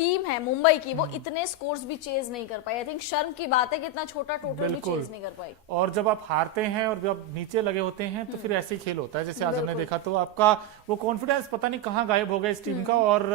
Team है मुंबई की वो इतने स्कोर्स भी चेज नहीं कर पाई। आई थिंक शर्म की बात है कि इतना छोटा टोटल भी चेज नहीं कर पाई। और जब आप हारते हैं और जब नीचे लगे होते हैं तो फिर ऐसे ही खेल होता है जैसे आज हमने देखा, तो आपका वो कॉन्फिडेंस पता नहीं कहाँ गायब हो गया इस टीम का। और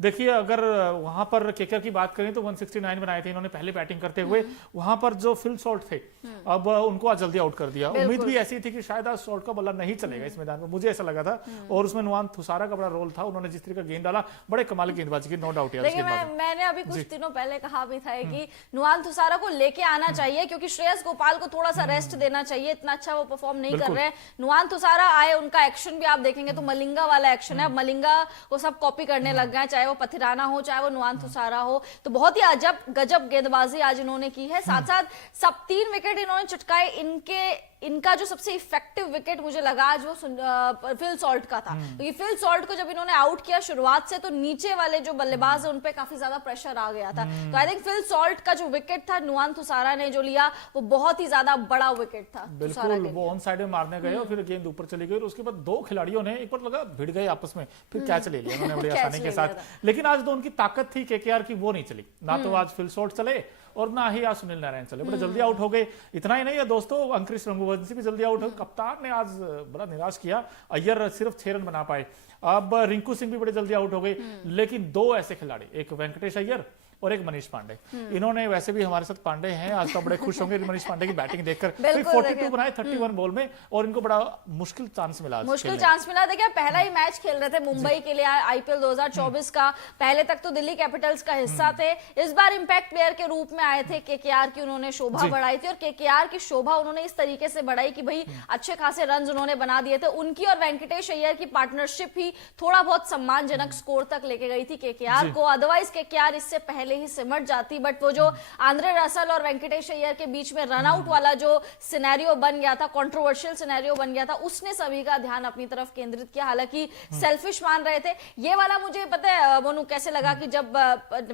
देखिए अगर वहां पर केकेआर की बात करें तो 169 बनाए थे इन्होंने पहले बैटिंग करते हुए, वहां पर जो फिल सॉल्ट थे अब उनको आज जल्दी आउट कर दिया। उम्मीद भी ऐसी थी कि शायद आज शॉट का बल्ला नहीं चलेगा इस मैदान में, मुझे ऐसा लगा था। और उसमें नुआन थुसारा का बड़ा रोल था, उन्होंने जिस तरह का गेंद डाला बड़े कमाल की गेंदबाजी की, नो डाउट। मैंने अभी कुछ दिनों पहले कहा भी था कि नुआन थुसारा को लेके आना चाहिए क्योंकि श्रेयस गोपाल को थोड़ा सा रेस्ट देना चाहिए, इतना अच्छा वो परफॉर्म नहीं कर रहे हैं। नुआन थुसारा आए, उनका एक्शन भी आप देखेंगे तो मलिंगा वाला एक्शन है, मलिंगा वो सब कॉपी करने लग गए, चाहे वो पथिराना हो चाहे वो नुआन थुसारा हो। तो बहुत ही अजब गजब गेंदबाजी आज इन्होंने की है। साथ साथ सब 3 विकेट इन्होंने चटकाए। इनका जो सबसे इफेक्टिव विकेट मुझे लगा आज वो फिल सॉल्ट का था, क्योंकि फिल सॉल्ट को जब इन्होंने आउट किया शुरुआत से तो नीचे वाले जो बल्लेबाज है उनपे काफी ज्यादा प्रेशर आ गया था। तो आई थिंक फिल सॉल्ट का जो विकेट था नुआन थुसारा ने जो लिया वो बहुत ही ज्यादा बड़ा विकेट था। बिल्कुल, वो ऑन साइड में मारने गए और फिर गेंद ऊपर चली गई और उसके बाद 2 खिलाड़ियों ने एक बार लगा भिड़ गए आपस में, फिर कैच ले लिया उन्होंने बड़ी आसानी के साथ। लेकिन आज तो उनकी ताकत थी केकेआर की, वो नहीं चली, ना तो आज फिल सॉल्ट चले और ना ही आज सुनील नारायण चले, बड़े जल्दी आउट हो गए। इतना ही नहीं है दोस्तों, अंकुरिश रघुवंशी भी जल्दी आउट हो, कप्तान ने आज बड़ा निराश किया, अय्यर सिर्फ 6 रन बना पाए। अब रिंकू सिंह भी बड़े जल्दी आउट हो गए। लेकिन 2 ऐसे खिलाड़ी, एक वेंकटेश अय्यर और एक मनीष पांडे, इन्होंने वैसे भी हमारे साथ पांडे हैं, आज तो बड़े खुश होंगे मनीष पांडे की बैटिंग देखकर। 42 बनाए 31 बॉल में और इनको बड़ा मुश्किल चांस मिला। देखिए पहला ही मैच खेल रहे थे मुंबई के लिए आईपीएल 2024 का, पहले तक तो दिल्ली कैपिटल्स का हिस्सा थे, इस बार इंपैक्ट प्लेयर के रूप में आए थे। केकेआर की उन्होंने शोभा बढ़ाई थी और केकेआर की शोभा उन्होंने इस तरीके से बढ़ाई कि भाई अच्छे खासे रन उन्होंने बना दिए थे। उनकी और वेंकटेश अय्यर की पार्टनरशिप ही थोड़ा बहुत सम्मानजनक स्कोर तक लेके गई थी केकेआर को, अदरवाइज केकेआर इससे पहले ही सिमट जाती। बट वो जो आंद्रे रसल और वेंकटेश अय्यर के बीच में रनआउट वाला जो सिनेरियो बन गया था, कंट्रोवर्शियल सिनेरियो बन गया था, उसने सभी का ध्यान अपनी तरफ केंद्रित किया। हालांकि सेल्फिश मान रहे थे। ये वाला मुझे पता है मोनू कैसे लगा कि जब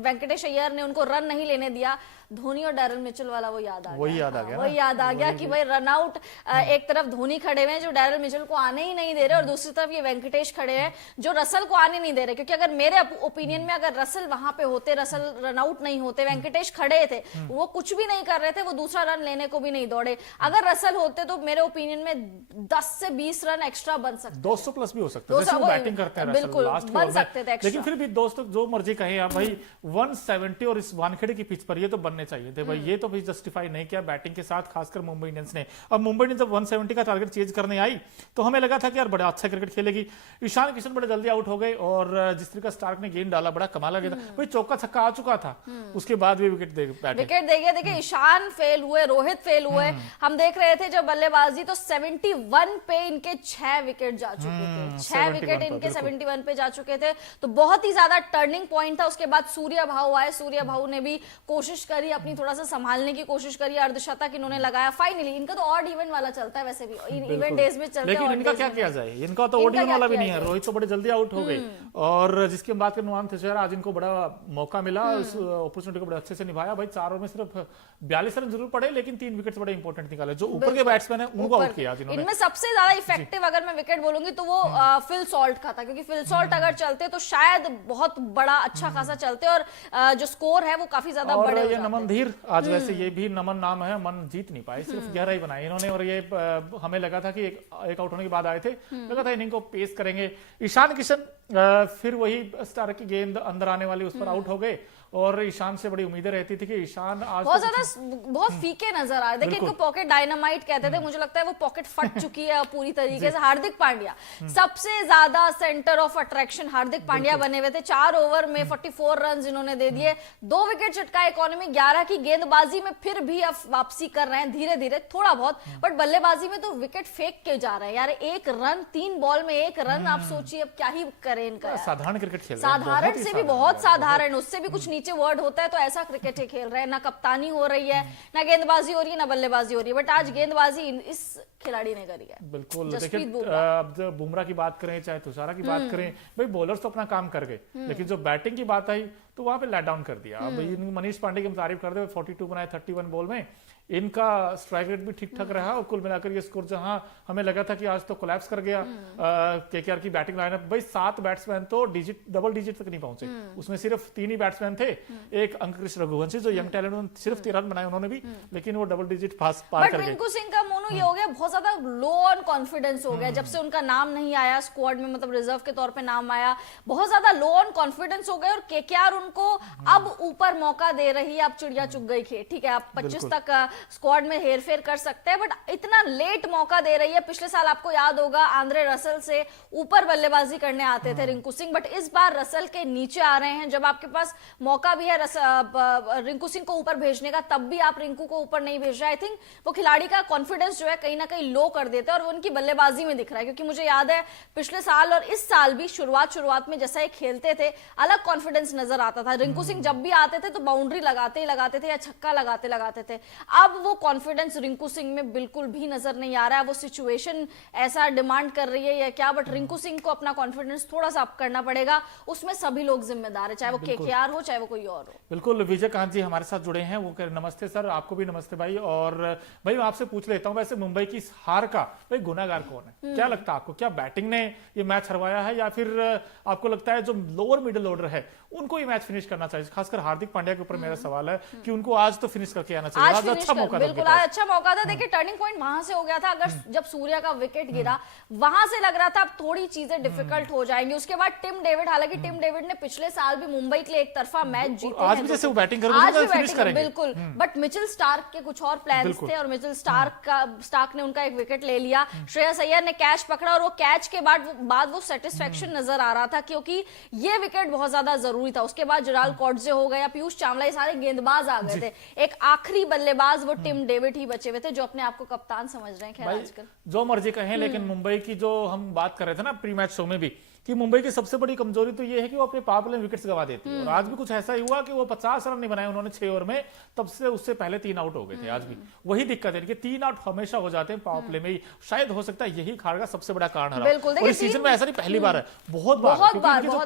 वेंकटेश अय्यर ने उनको रन नहीं लेने दिया, धोनी और डैरल मिचेल वाला वो याद आ गया कि भाई रनआउट एक तरफ धोनी खड़े हुए हैं जो डैरल मिचेल को आने ही नहीं दे रहे और दूसरी तरफ ये वेंकटेश खड़े हैं जो रसल को आने नहीं दे रहे। क्योंकि अगर मेरे ओपिनियन में अगर रसल वहां पे होते, रसल रनआउट नहीं होते, वेंकटेश खड़े थे, वो कुछ भी नहीं कर रहे थे, वो दूसरा रन लेने को भी नहीं दौड़े, अगर रसल होते तो मेरे ओपिनियन में 10 से 20 रन एक्स्ट्रा बन सकते, 200 प्लस भी हो सकता है, बैटिंग करते हैं बिल्कुल बन सकते थे। लेकिन फिर भी दोस्तों जो मर्जी कहे आप भाई 170 और इस वानखेड़े की पिच पर ये तो बनने चाहिए थे भाई, ये तो भी जस्टिफाई नहीं किया बैटिंग के साथ, खासकर मुंबई इंडियंस ने। अब मुंबई इंडियंस जब 170 का टारगेट चेज करने आई तो हमें लगा था कि यार बड़ा अच्छा क्रिकेट खेलेगी। ईशान किशन बड़े जल्दी आउट हो गए और जिस तरह का स्टार्क ने गेंद डाला बड़ा कमाल गया था भाई, चौका छक्का आ चुका था, उसके बाद भी विकेट दे गया। देखिए ईशान फेल हुए, रोहित फेल हुए, हम देख रहे थे जब बल्लेबाजी तो 71 पे इनके 6 विकेट जा चुके थे, 6 विकेट इनके 71 पे जा चुके थे, तो बहुत ही ज्यादा टर्निंग पॉइंट था। उसके बाद सूर्य भाऊ आए, सूर्य भाऊ ने भी कोशिश करी, अपनी थोड़ा सा संभालने की कोशिश करी, अर्धशतक इन्होंने लगाया। फाइनली इनका तो ऑड इवन वाला चलता है, वैसे भी इवेंट डेज में चलता है, लेकिन इनका क्या किया जाए, इनका तो ऑड इवन वाला भी नहीं है। रोहित तो बड़े जल्दी आउट हो गए और जिसके बाद नुआन थुसारा, आज इनको बड़ा मौका मिला, उस अपॉर्चुनिटी को बड़े अच्छे से निभाया। भाई 4 ओवर में सिर्फ 42 रन जरूर पड़े लेकिन 3 विकेट बड़े इंपॉर्टेंट निकाले, जो ऊपर के बैट्समैन है उनको आउट किया जिन्होंने। इनमें सबसे ज्यादा इफेक्टिव अगर मैं विकेट बोलूंगी तो वो फिल सॉल्ट का था, क्योंकि फिल सॉल्ट अगर चलते तो शायद बहुत बड़ा अच्छा खासा चलते और जो स्कोर है वो काफी ज्यादा बड़े हो जाते। नमन धीर आज वैसे ये भी नमन नाम है, मन जीत नहीं पाए, सिर्फ 11 ही बनाए इन्होंने। और ये हमें लगा था कि एक आउट होने के बाद आए थे, लगा था इनिंग को पेस करेंगे। ईशान किशन फिर वही स्टार की गेंद अंदर आने वाली उस पर आउट हो गए और ईशान से बड़ी उम्मीदें रहती थी कि ईशान आज बहुत फीके नजर आए। देखिए इनको पॉकेट डायनामाइट कहते थे, मुझे लगता है वो पॉकेट फट चुकी है पूरी तरीके से। हार्दिक पांड्या सबसे ज्यादा centre of attraction Hardik Pandya बने हुए थे। 4 ओवर में 44 रन इन्होंने दे दिए, 2 विकेट चटकाए। इकोनॉमी 11 की गेंदबाजी में फिर भी अब वापसी कर रहे हैं धीरे धीरे थोड़ा बहुत, बट बल्लेबाजी में तो विकेट फेंक के जा रहे हैं यार। 1 रन 3 बॉल में 1 रन, आप सोचिए अब क्या ही करें इनका। साधारण क्रिकेट खेल रहे हैं, साधारण से भी बहुत साधारण, उससे भी कुछ नीचे वर्ड होता है तो ऐसा क्रिकेट ही खेल रहे हैं। ना कप्तानी हो रही है, ना गेंदबाजी हो रही है, ना बल्लेबाजी हो रही है, बट आज गेंदबाजी इस खिलाड़ी ने करी है। बिल्कुल। जसप्रीत देखिए बुमराह। अब जब बुमराह की बात करें चाहे तुषारा की बात करें, भाई बॉलर्स तो अपना काम कर गए, लेकिन जो बैटिंग की बात आई तो वहां पे लेट डाउन कर दिया। अब मनीष पांडे की हम तारीफ कर दे, 42 बनाए 31 बॉल में, इनका स्ट्राइक रेट भी ठीक ठाक रहा और कुल मिलाकर ये स्कोर जहां हमें लगा था कि आज तो कोलैप्स कर गया केकेआर की बैटिंग लाइनअप, भाई 7 बैट्समैन तो डबल डिजिट तक नहीं पहुंचे, उसमें सिर्फ 3 ही बैट्समैन थे, एक अंकुश रघुवंशी जो यंग टैलेंट, उन्होंने सिर्फ 13 रन बनाए उन्होंने भी, लेकिन वो डबल डिजिट पार कर गए। रिंकू सिंह का मोनू ये हो गया, बहुत ज्यादा लो ऑन कॉन्फिडेंस हो गया जब से उनका नाम नहीं आया स्क्वाड में, मतलब रिजर्व के तौर पे नाम आया, बहुत ज्यादा लो ऑन कॉन्फिडेंस हो गए और केकेआर उनको अब ऊपर मौका दे रही है। अब चिड़िया चुग गई खेत, ठीक है, आप 25 तक स्क्वाड में हेरफेर कर सकते हैं, बट इतना लेट मौका दे रही है। पिछले साल आपको याद होगा आंद्रे रसल से ऊपर बल्लेबाजी करने आते थे रिंकू सिंह, बट इस बार रसल के नीचे आ रहे हैं। जब आपके पास मौका भी है रिंकू सिंह को ऊपर भेजने का, तब भी आप रिंकू को ऊपर नहीं भेज रहे। आई थिंक वो खिलाड़ी का कॉन्फिडेंस जो है कहीं ना कहीं लो कर देते हैं और वो उनकी बल्लेबाजी में दिख रहा है, क्योंकि मुझे याद है पिछले साल और इस साल भी शुरुआत में जैसा ये खेलते थे अलग कॉन्फिडेंस नजर आता था। रिंकू सिंह जब भी आते थे तो बाउंड्री लगाते थे या छक्का लगाते थे। अब वो कॉन्फिडेंस रिंकू सिंह में बिल्कुल भी नजर नहीं आ रहा है। वो सिचुएशन ऐसा डिमांड कर रही है या क्या, बट रिंकू सिंह को अपना कॉन्फिडेंस थोड़ा सा अप करना पड़ेगा, उसमें सभी लोग जिम्मेदार है, चाहे वो केकेआर हो चाहे वो कोई और हो। बिल्कुल। विजयकांत जी हमारे साथ जुड़े हैं, वो कह नमस्ते सर, आपको भी नमस्ते भाई। और भाई मैं आपसे पूछ लेता हूं, वैसे मुंबई की हार का भाई गुनाहगार कौन है? क्या लगता है आपको, क्या बैटिंग ने ये मैच हरवाया है या फिर आपको लगता है जो लोअर मिडिल ऑर्डर है उनको ये मैच फिनिश करना चाहिए? खासकर हार्दिक पांड्या के ऊपर मेरा सवाल है कि उनको आज तो फिनिश करके आना चाहिए, आज अच्छा मौका था। बिल्कुल आज अच्छा मौका था। देखिए टर्निंग पॉइंट वहां से हो गया था, अगर जब सूर्या का विकेट गिरा वहां से लग रहा था अब थोड़ी चीजें डिफिकल्ट हो जाएंगी। उसके बाद टिम डेविड, हालांकि टिम डेविड ने पिछले साल भी मुंबई के लिए एक तरफा मैच जीते हैं, आज भी जैसे वो बैटिंग कर आज भी बैटिंग बिल्कुल, बट मिचेल स्टार्क के कुछ और प्लान्स थे और मिचेल स्टार्क ने उनका एक विकेट ले लिया। श्रेयस अय्यर ने कैच पकड़ा और वो कैच के बाद वो सेटिस्फेक्शन नजर आ रहा था, क्योंकि ये विकेट बहुत ज्यादा जरूरी था। उसके बाद जराल कॉटजे हो गया, पीयूष चावला, ये सारे गेंदबाज आ गए थे। एक आखिरी बल्लेबाज वो टिम डेविड ही बचे हुए थे, जो अपने आप को कप्तान समझ रहे हैं। खैर आजकल जो मर्जी कहें, लेकिन मुंबई की जो हम बात कर रहे थे ना प्री मैच शो में भी, कि मुंबई की सबसे बड़ी कमजोरी तो ये है कि वो अपने पावर प्ले में विकेट्स गवा देती है। और आज भी कुछ ऐसा ही हुआ कि वो 50 रन नहीं बनाए उन्होंने 6 ओवर में, तब से उससे पहले 3 आउट हो गए थे। आज भी वही दिक्कत है कि 3 आउट हमेशा हो जाते हैं पावर प्ले में ही। शायद हो सकता है यही हार का सबसे बड़ा कारण है, और इस सीजन में ऐसा नहीं पहली बार है, बहुत बार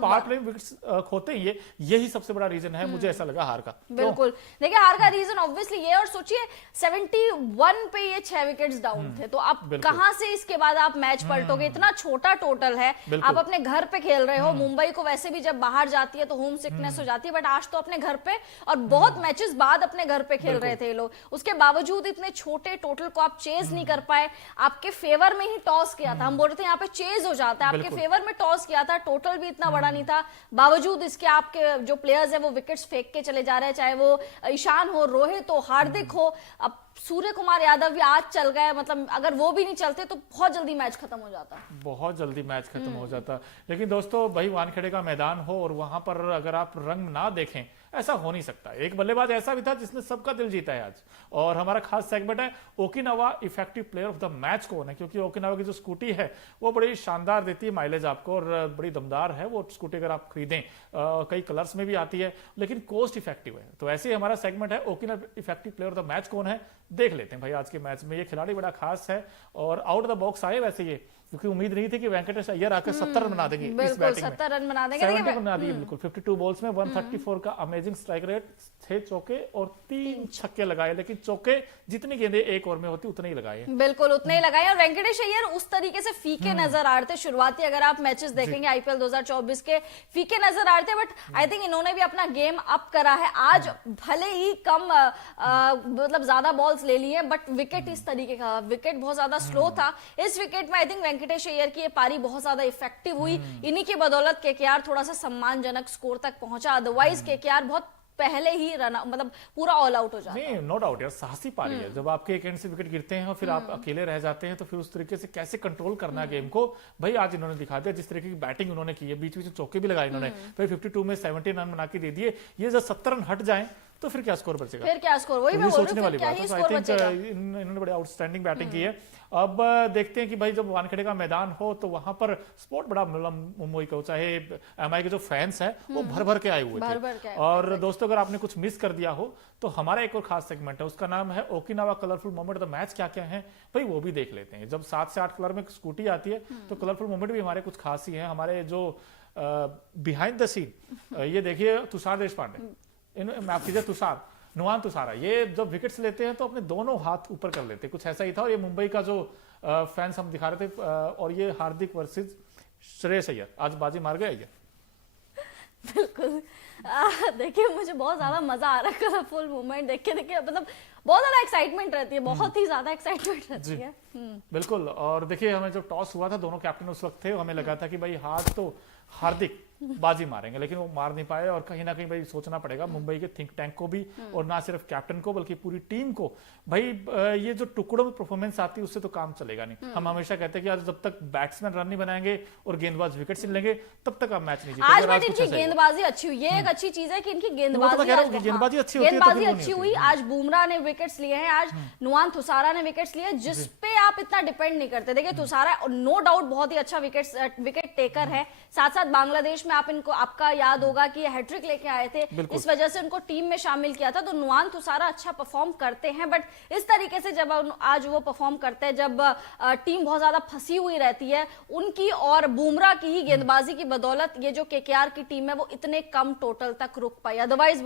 पावर प्ले में विकेट्स खोते ही यही सबसे बड़ा रीजन है, मुझे ऐसा लगा हार का। बिल्कुल। देखिए हार का रीजन ऑब्वियसली ये, और सोचिए 71 पे ये 6 विकेट्स डाउन थे, तो अब कहां से इसके बाद आप मैच पलटोगे? इतना छोटा टोटल है, आप अपने घर पे खेल रहे हो। मुंबई को वैसे भी जब बाहर जाती है तो होम सिकनेस हो जाती है, बट आज तो अपने घर पे और बहुत मैचेस बाद अपने घर पे खेल रहे थे लोग, उसके बावजूद इतने छोटे टोटल को आप चेज नहीं कर पाए। आपके फेवर में ही टॉस किया था, हम बोल रहे थे यहाँ पे चेज हो जाता है, आपके फेवर में टॉस किया था, टोटल भी इतना बड़ा नहीं था, बावजूद इसके आपके जो प्लेयर्स है वो विकेट्स फेंक के चले जा रहे हैं, चाहे वो ईशान हो, रोहित हो, हार्दिक हो, अब सूर्य कुमार यादव भी आज चल गए, मतलब अगर वो भी नहीं चलते तो बहुत जल्दी मैच खत्म हो जाता, बहुत जल्दी मैच खत्म हो जाता। लेकिन दोस्तों भाई वानखेड़े का मैदान हो और वहां पर अगर आप रंग ना देखें, ऐसा हो नहीं सकता। एक बल्लेबाज ऐसा भी था जिसने सबका दिल जीता है आज, और हमारा खास सेगमेंट है Okinawa effective player of the match कौन है, क्योंकि ओकिनावा की जो स्कूटी है वो बड़ी शानदार देती है माइलेज आपको और बड़ी दमदार है वो स्कूटी, अगर आप खरीदें कई कलर्स में भी आती है, लेकिन कॉस्ट इफेक्टिव है। तो ऐसे ही हमारा सेगमेंट है Okinawa effective player of the match कौन है, देख लेते हैं भाई आज के मैच में। ये खिलाड़ी बड़ा खास है और आउट द बॉक्स आए वैसे ये, क्योंकि उम्मीद नहीं थी कि वेंकटेश अय्यर आकर 70 रन बना देंगे इस बैटिंग में। 70 रन बना देंगे, 70 बना दिए बिल्कुल। 52 बॉल्स में 134 का अमेजिंग स्ट्राइक रेट, 6 चौके और 3 छक्के लगाए, लेकिन चौके जितनी गेंदें एक ओवर में होती उतने ही लगाए, बिल्कुल उतने ही लगाए। और वेंकटेश अय्यर उस तरीके से फीके नजर आ रहे थे शुरुआती, अगर आप मैचेस देखेंगे आईपीएल 2024 के, फीके नजर आ रहे थे, बट आई थिंक इन्होंने भी अपना गेम अप करा है। आज भले ही कम मतलब ज्यादा बॉल्स ले लिए, बट विकेट इस तरीके का, विकेट बहुत ज्यादा स्लो था। इस विकेट में आई थिंक वेंकटेश अय्यर की पारी बहुत ज्यादा इफेक्टिव हुई, इन्हीं की बदौलत केकेआर थोड़ा सा सम्मानजनक स्कोर तक पहुंचा, अदरवाइज केकेआर बहुत पहले ही रन मतलब पूरा ऑल आउट हो जाता है। नहीं, नो डाउट यार, साहसी पारी है। जब आपके एक एंड से विकेट गिरते हैं और फिर आप अकेले रह जाते हैं, तो फिर उस तरीके से कैसे कंट्रोल करना है गेम को, भाई आज इन्होंने दिखा दिया। जिस तरीके की बैटिंग उन्होंने की है, बीच बीच में चौके भी लगाए इन्होंने, भाई 52 में 17 रन बना के दे दिए। ये जब 70 रन हट जाए तो फिर क्या स्कोर बचेगा? फिर क्या स्कोर, वही मैं बोल रही सोचने हूँ, वाली फिर क्या बात ही है। स्कोर बचेगा। इन्होंने बड़े आउटस्टैंडिंग बैटिंग की है। अब देखते हैं कि भाई जब वानखेड़े का मैदान हो तो वहां पर सपोर्ट बड़ा मतलब मुंबई का हो, चाहे एमआई के जो फैंस हैं वो भर भर के आए हुए भर भर के थे। आए और दोस्तों अगर आपने कुछ मिस कर दिया हो तो हमारा एक और खास सेगमेंट है, उसका नाम है Okinawa colourful moment. The match क्या क्या है भाई वो भी देख लेते हैं। जब 7 से 8 कलर में स्कूटी आती है तो कलरफुल मोमेंट भी हमारे कुछ खास ही है। हमारे जो बिहाइंड द सीन ये देखिए, तुषार देशपांडे, माफ कीजिए तुषार, नुआन तुषारा, ये जब विकेट्स लेते हैं तो अपने दोनों हाथ ऊपर कर लेते हैं, कुछ ऐसा ही था। और ये मुंबई का जो फैंस हम दिखा रहे थे, और ये हार्दिक वर्सेस श्रेयस अय्यर, आज बाजी मार गए अय्यर। बिल्कुल। देखिए मुझे बहुत ज्यादा मजा आ रहा है कलरफुल मूवमेंट देख के, देखिए मतलब बहुत ज्यादा एक्साइटमेंट रहती है, बहुत ही ज्यादा एक्साइटमेंट रहती है। बिल्कुल। और देखिए हमें जब टॉस हुआ था, दोनों कैप्टन उस वक्त थे, हमें लगा था कि भाई हाथ तो हार्दिक बाजी मारेंगे, लेकिन वो मार नहीं पाए। और कहीं ना कहीं भाई सोचना पड़ेगा मुंबई के थिंक टैंक को भी, और ना सिर्फ कैप्टन को बल्कि पूरी टीम को। भाई ये जो टुकड़ों में परफॉर्मेंस आती है उससे तो काम चलेगा नहीं। हम हमेशा कहते हैं कि आज जब तक बैट्समैन रन नहीं बनाएंगे और गेंदबाज विकेट नहीं लेंगे तब तक आप मैच नहीं जीतेंगे। आज बट इनकी गेंदबाजी अच्छी हुई, ये एक अच्छी चीज है कि इनकी गेंदबाजी अच्छी हुई। आज बुमराह ने विकेट्स लिए हैं, आज नुआन तुषारा ने विकेट्स लिए, जिस पे आप इतना डिपेंड नहीं करते। देखिए तुषारा नो डाउट बहुत ही अच्छा विकेट टेकर है, साथ साथ बांग्लादेश में आप इनको, आपका याद होगा कि हैट्रिक लेके आए थे, इस वजह से उनको टीम में शामिल किया था। तो नुआन तुषारा अच्छा परफॉर्म करते हैं, बट इस तरीके से जब आज वो परफॉर्म करते हैं, जब टीम बहुत ज्यादा फंसी हुई रहती है, उनकी और बुमराह की ही गेंदबाजी की बदौलत ये जो केकेआर की टीम है वो इतने कम टोटल तक रुक पाई, अदरवाइज